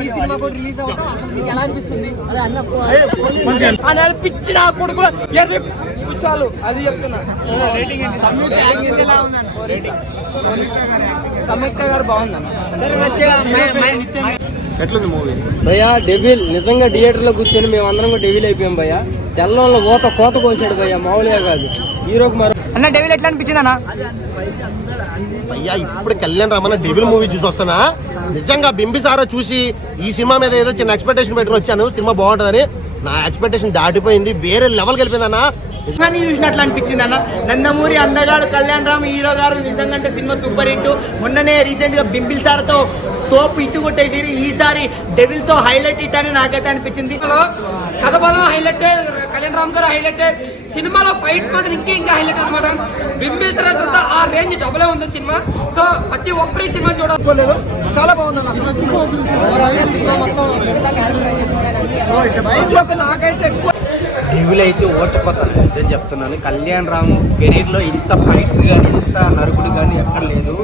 మీ cinema కూడా release అవడం అసలు మీకు ఎలా అనిపిస్తుంది? పిచ్చి నా కొడుకు చాలు అది చెప్తున్నా. సంయుక్త గారు బాగుందన్న. ఎట్లుంది మూవీ భయ్యా? డెవిల్ నిజంగా థియేటర్ లో కూర్చొని మేమందరం కూడా డెవిల్ అయిపోయాం భయ్యా. తెల్లంలో కోత కోసాడు భయ్యా, మామూలుగా కాదు. హీరోకి మరో అన్న డెవిల్ ఎట్లా అనిపించింది అన్న? అయ్యా ఇప్పుడు కళ్యాణ్ రామన్న డెవిల్ మూవీ చూసి వస్తానా, నిజంగా బింబిసారా చూసి ఈ సినిమా మీద ఏదో చిన్న ఎక్స్పెక్టేషన్ పెట్టుకుని వచ్చాను. సినిమా బాగుంటుందని నా ఎక్స్పెక్టేషన్ దాటిపోయింది, వేరే లెవెల్కి వెళ్ళిపోయిందన్న. చూసినట్లు అనిపించింది అన్న. నందమూరి అందగాడు కళ్యాణ్ రామ్ హీరో గారు నిజంగా అంటే సినిమా సూపర్ హిట్. మొన్ననే రీసెంట్ గా బింబిసారాతో తోపు ఇట్టు కొట్టేసి ఈసారి డెవిల్ తో హైలైట్ ఇట్ అని నాకైతే అనిపించింది. కథ బలం హైలైట్, కళ్యాణ్ రామ్ గారు హైలైట్, సినిమాలో ఫైట్స్ మాత్రం ఇంకా హైలైట్ అనమాట. బింబిసారా తర్వాత ఆ రేంజ్ డబులే ఉంది సినిమా. సో ప్రతి ఒక్కరి సినిమా చూడలేదు, చాలా బాగుంది అన్న. సినిమా మొత్తం నాకైతే ఎక్కువ డెవిల్ అయితే ఓచపోతాను, నిజం చెప్తున్నాను. కళ్యాణ్ రామ్ కెరీర్లో ఇంత ఫైట్స్ కానీ ఇంత నరుకుడు కానీ ఎక్కడ లేదు.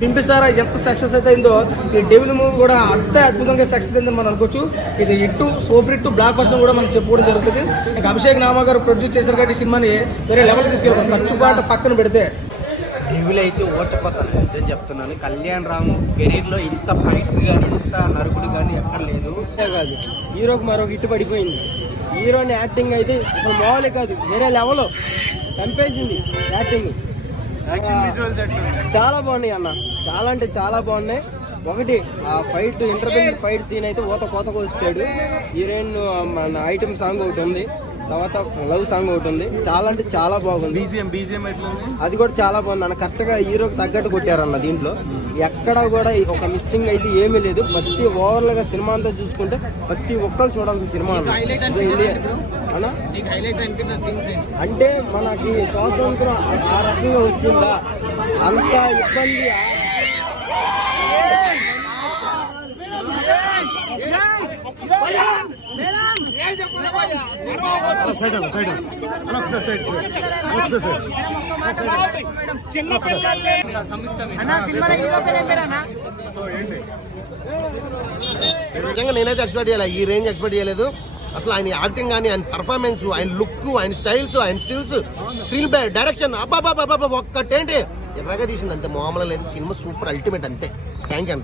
బింబిసారా ఎంత సక్సెస్ అయితే అయిందో ఈ డెవిల్ మూవీ కూడా అంతే అద్భుతంగా సక్సెస్ అయిందని మనం అనుకోవచ్చు. ఇది hit, super hit, block buster కూడా మనం చెప్పుకోవడం జరుగుతుంది. ఇంకా అభిషేక్ నామా గారు ప్రొడ్యూస్ చేశారు కాబట్టి ఈ సినిమాని వేరే లెవెల్ తీసుకెళ్ళారు. ఖర్చు పాట పక్కన పెడితే డెవిల్ అయితే ఓచపోతాను, నిజం చెప్తున్నాను. కళ్యాణ్ రామ్ కెరీర్లో ఇంత ఫైట్స్ కానీ ఇంత నరుకుడు కానీ ఎక్కడ లేదు. కాదు, హీరోకి మరొక హిట్ పడిపోయింది. హీరోని యాక్టింగ్ అయితే అసలు మామూలే కాదు, వేరే లెవెల్ చంపేసింది యాక్టింగ్. చాలా బాగున్నాయి అన్న, చాలా అంటే చాలా బాగున్నాయి. ఒకటి ఆ ఫైట్, ఇంటర్వెల్ ఫైట్ సీన్ అయితే కోతకు వచ్చాడు. హీరోయిన్ మన ఐటమ్ సాంగ్ ఒకటి ఉంది, తర్వాత లవ్ సాంగ్ ఒకటి ఉంది. చాలా అంటే చాలా బాగుంది. అది కూడా చాలా బాగుంది అన్న. కరెక్ట్గా హీరోకి తగ్గట్టు కొట్టారన్న. దీంట్లో ఎక్కడ కూడా ఒక మిస్సింగ్ అయితే ఏమీ లేదు. ప్రతి ఓవర్లుగా సినిమా అంతా చూసుకుంటే ప్రతి ఒక్కరు చూడాల్సిన సినిమా అన్న. అంటే మనకి స్వాతంత్రం ఆ రకంగా వచ్చిందా, అంత ఇబ్బంది నిజంగా నేనైతే ఎక్స్పెక్ట్ చేయలేదు, ఈ రేంజ్ ఎక్స్పెక్ట్ చేయలేదు అసలు. ఆయన యాక్టింగ్ కానీ, ఆయన పర్ఫార్మెన్స్, ఆయన లుక్, ఆయన స్టైల్స్, ఆయన స్టిల్ డైరెక్షన్ అబ్బాబాబా ఒక్కటేంటి ఎర్రగా తీసింది అంతే, మామూలుగా లేదు. సినిమా సూపర్ అల్టిమేట్ అంతే. Thank you.